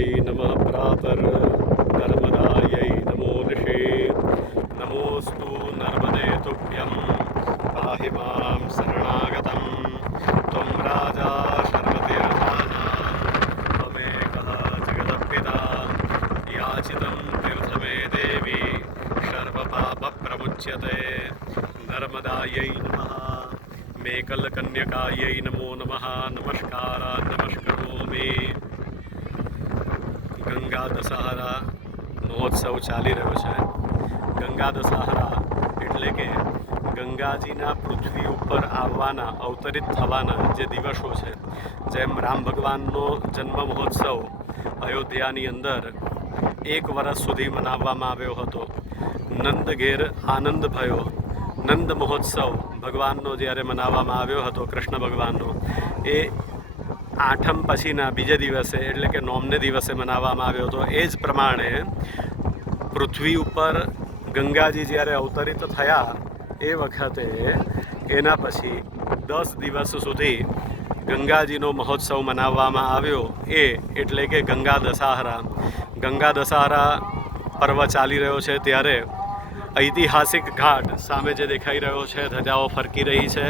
नर्मदायै नमः प्रातर् नर्मदायै नमो निशे नमोऽस्तु नर्मदे तुभ्यं पाहि मां शरणागतं त्वं राजा सर्वतीर्थानां त्वमेकः जगदपिता याचितं तीर्थमे देवी सर्वपापप्रमुच्यते नर्मदायै नमः मेकलकन्यकायै नमो नमः नमस्कारा नमस्करोमि। गंगा दशहरा महोत्सव चाली રહ્યો છે। ગંગા દશહરા એટલે કે ગંગાજીના પૃથ્વી ઉપર આવવાના અવતરિત થવાના જે દિવસો છે, જેમ રામ ભગવાનનો જન્મ મહોત્સવ અયોધ્યાની અંદર 1 વર્ષ સુધી મનાવવામાં આવ્યો હતો। નંદ ઘેર આનંદ ભયો નંદ મહોત્સવ ભગવાનનો જ્યારે મનાવવામાં આવ્યો હતો કૃષ્ણ ભગવાનનો, એ આઠમ પછીના બીજે દિવસે એટલે કે નોમને દિવસે મનાવવામાં આવ્યો હતો। એ જ પ્રમાણે પૃથ્વી ઉપર ગંગાજી જ્યારે અવતરિત થયા એ વખતે એના પછી 10 દિવસ સુધી ગંગાજીનો મહોત્સવ મનાવવામાં આવ્યો, એ એટલે કે ગંગા દશહરા। ગંગા દશહરા પર્વ ચાલી રહ્યો છે ત્યારે ઐતિહાસિક ઘાટ સામે જે દેખાઈ રહ્યો છે, ધજાઓ ફરકી રહી છે,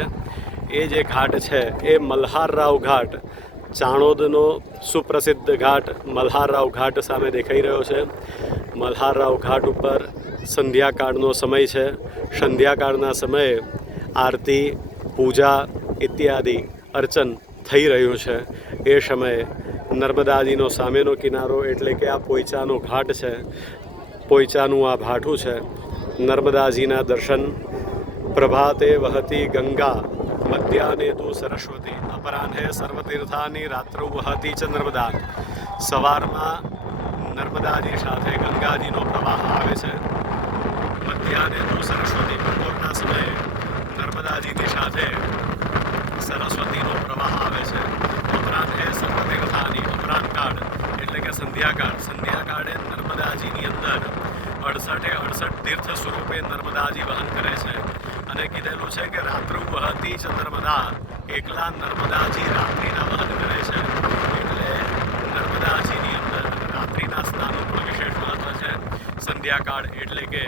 એ જે ઘાટ છે એ મલ્હારરાવ ઘાટ, ચાણોદનો સુપ્રસિદ્ધ ઘાટ મલ્હારરાવ ઘાટ સામે દેખાઈ રહ્યો છે। મલ્હારરાવ ઘાટ ઉપર સંધ્યાકાળનો સમય છે। સંધ્યાકાળના સમયે આરતી, પૂજા ઇત્યાદિ અર્ચન થઈ રહ્યું છે। એ સમયે નર્મદાજીનો સામેનો કિનારો એટલે કે આ પોઈચાનો ઘાટ છે, પોઈચાનું આ ભાઠું છે। નર્મદાજીના દર્શન। પ્રભાતે વહતી ગંગા મધ્યાહ્ને તુ સરસ્વતી અપરાહ્ને સર્વતીર્થાની રાત્રૌ વહતી ચ નર્મદા। સવારમાં નર્મદાજી સાથે ગંગાજીનો પ્રવાહ આવે છે, મધ્યાહ્ને તુ સરસ્વતી બપોરના સમયે નર્મદાજીની સાથે સરસ્વતીનો પ્રવાહ આવે છે। અપરાહ્ને સર્વતીર્થાની અપરાહ્નકાળ એટલે કે સંધ્યાકાળે નર્મદાજીની અંદર 68 તીર્થ સ્વરૂપે નર્મદાજી વહન કરે છે। અને કીધેલું છે કે રાત્રૌ વહતી ચ નર્મદા, એકલા નર્મદાજી રાત્રિના વહન કરે છે, એટલે નર્મદાજીની અંદર રાત્રિના સ્નાનનું પણ વિશેષ મહત્વ છે। સંધ્યાકાળ એટલે કે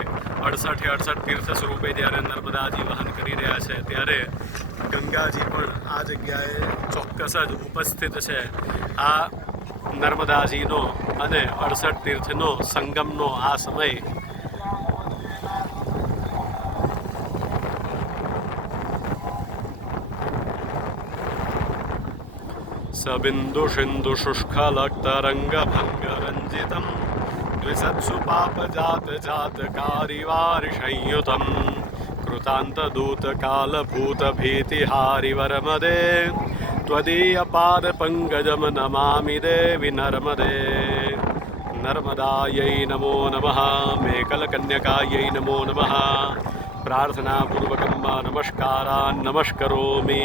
68 તીર્થ સ્વરૂપે જ્યારે નર્મદાજી વહન કરી રહ્યા છે ત્યારે ગંગાજી પણ આ જગ્યાએ ચોક્કસ જ ઉપસ્થિત છે। આ નર્મદાજીનો અને 68 તીર્થનો સંગમનો આ સમય સબિંદુ સિંધુ શુષ્કલક્તરંગ ભંગ રંજિતમ દ્વિસત્સુ પાપ જાત જાતકારિવાર સંયુતમ કૃતાંત દૂત કાલ ભૂત ભીતિહારી વરમદે ત્વદીય પાદ પંકજમ નમામિ દેવી નર્મદે। નર્મદાयै નમો નમઃ મેકલકન્યકાयै નમો નમઃ। પ્રાર્થનાપૂર્વકં નમસ્કારાन् નમસ્કરોમિ।